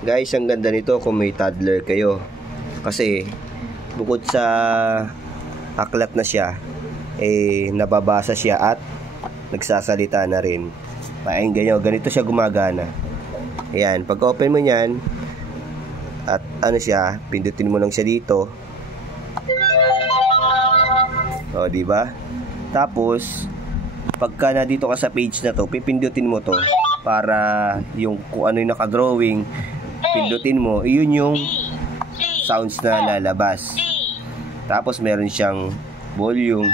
Guys, ang ganda nito kung may toddler kayo. Kasi bukod sa aklat na siya, nababasa siya at nagsasalita na rin. Pakinggan nyo, ganito siya gumagana. Ayan, pag open mo nyan, at ano siya, pindutin mo lang siya dito. O, diba? Tapos, pagka na dito ka sa page na to, pipindutin mo to para yung kung ano yung nakadrawing, pindutin mo, iyon yung sounds na lalabas. Tapos meron siyang volume,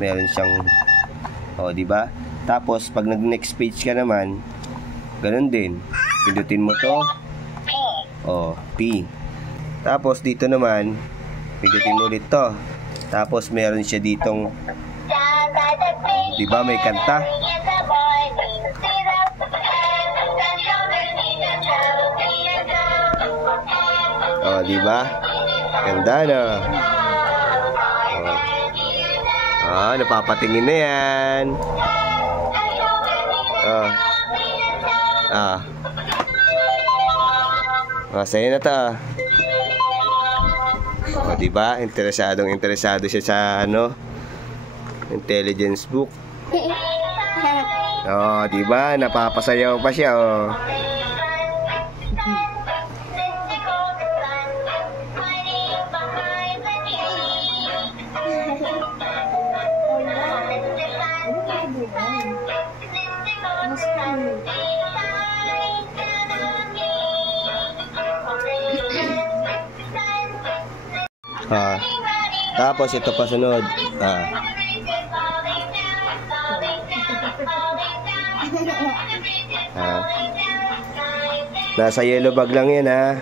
meron siyang diba? Tapos pag nag next page ka naman, ganun din. Pindutin mo to. P. Tapos dito naman, pindutin mo ulit to. Tapos meron siya ditong, diba may kanta? Diba? Ganda na. Napapatingin na yan. Masaya na to. Diba? Interesado siya sa intelligence book. Diba? Napapasayaw pa siya. Tapos ito pa sunod. Nasa yellow bag lang yan, ha.